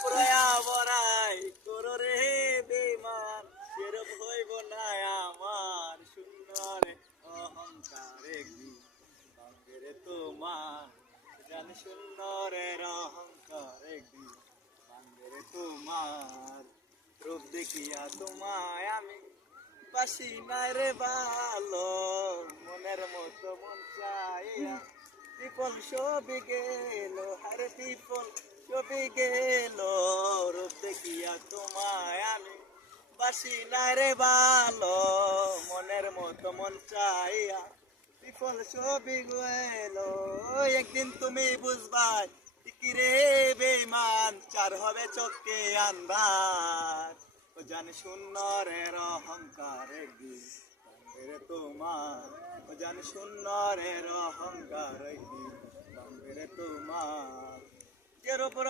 প্রয়া বড়াই করো রে বেমান সেরূপ হইব না আমার সুন্দর অহংকারে বাঙ্গেরে তোমার জান সুন্দরের অহংকারে বাঙ্গেরে তোমার রূপ দেখিয়া তোমায় আমি বাসি নাই রে ভালো মনের মতো মন চাইয়া বিপল সবই গেল হারে বিপল সবই গেল রূপ দেখিয়া তোমায় আমি বাসি নাই রে ভালো মনের মতো মন চাইয়া বিফল সবই গেল একদিন তুমি বুঝবাই কি রে বেঈমান চার হবে চোখে আন্ধার ও জানে সুন্দরের অহংকারে বাঙ্গেরে তোমার ও জানে সুন্দরের অহংকারে বাঙ্গেরে তোমার এর উপর